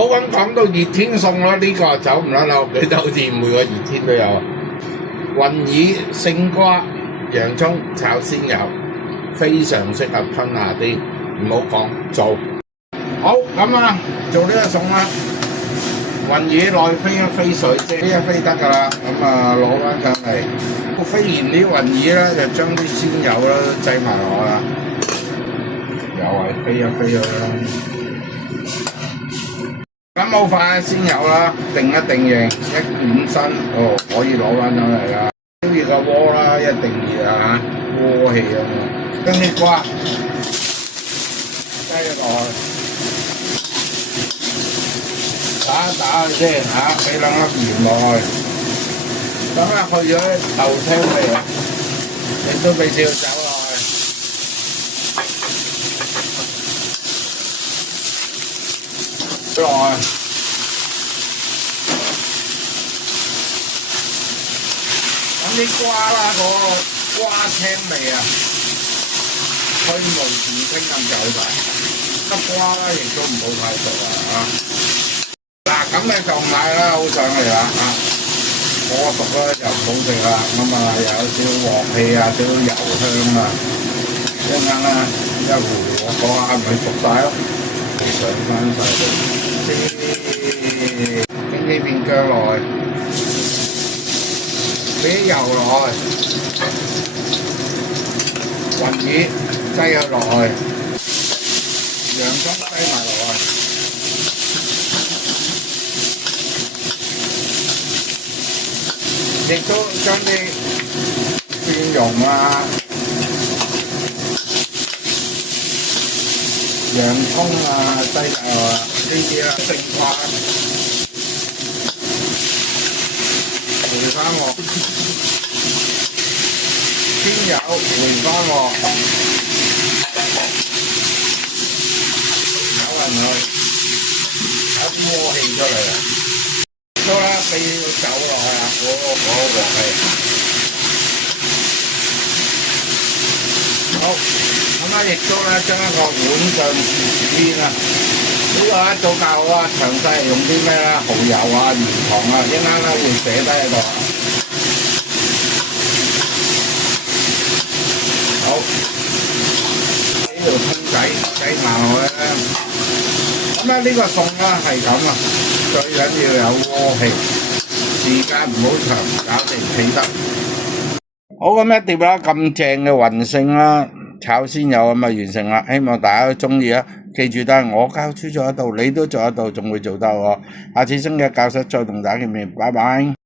好咁講到熱天餸啦，呢個走唔甩啦，你就好似每個熱天都有雲耳、勝瓜、洋葱炒鮮魷，非常適合春夏啲，唔好講做。好咁啊，做呢個餸啦。雲耳內飛一飛水啫，飛一飛得㗎啦。咁啊，攞翻上嚟，飛完啲雲耳咧，就將啲鮮魷啦擠埋落啦，又係飛一飛佢啦。咁好快鮮魷啦，定一定型，一捲身，哦，可以攞翻上嚟啦。燒熱個鍋啦，一定熱啊嚇，鍋氣啊嘛。跟啲瓜擠落去。打佢先嚇，俾兩粒鹽落去，咁啊去咗豆腥味啊，亦都俾少酒落去，落去，咁啲瓜啦，嗰個瓜青味啊，虛無唔清咁走晒，粒瓜咧亦都唔好太熟啊嚇。咁你就買啦，好上嚟啦嚇，過熟咧就唔好食啦，咁啊有少鑊氣啊，少油香啊，一陣間啦，一糊我講下咪熟晒咯，上翻晒佢，蒸呢片薑落去，俾啲油落去，雲耳擠咗落去，洋葱擠埋落去。亦都將啲蒜蓉啊、洋葱啊擠晒落呢啲啦，勝瓜回翻鑊，鮮魷回翻鑊，攪勻佢，有啲鍋氣出嚟啦。好啦，俾酒落去啊！嗰鑊氣。好，咁啊，亦都咧將一個碗上邊啊，呢個一早教好啊，詳細係用啲咩咧？蠔油啊、鹽糖啊，一陣間咧會寫低喺度。好，呢條葱仔擠埋落去咧。咁咧呢個餸咧係咁啊，最緊要有鍋氣，時間唔好長，搞掂起得。好，咁一碟啦，咁正嘅雲勝啦，炒鮮魷咁啊完成啦，希望大家都中意啊！記住都係我教書做得到，你都做得到，仲會做得喎。下次新嘅教室再同大家見面，拜拜。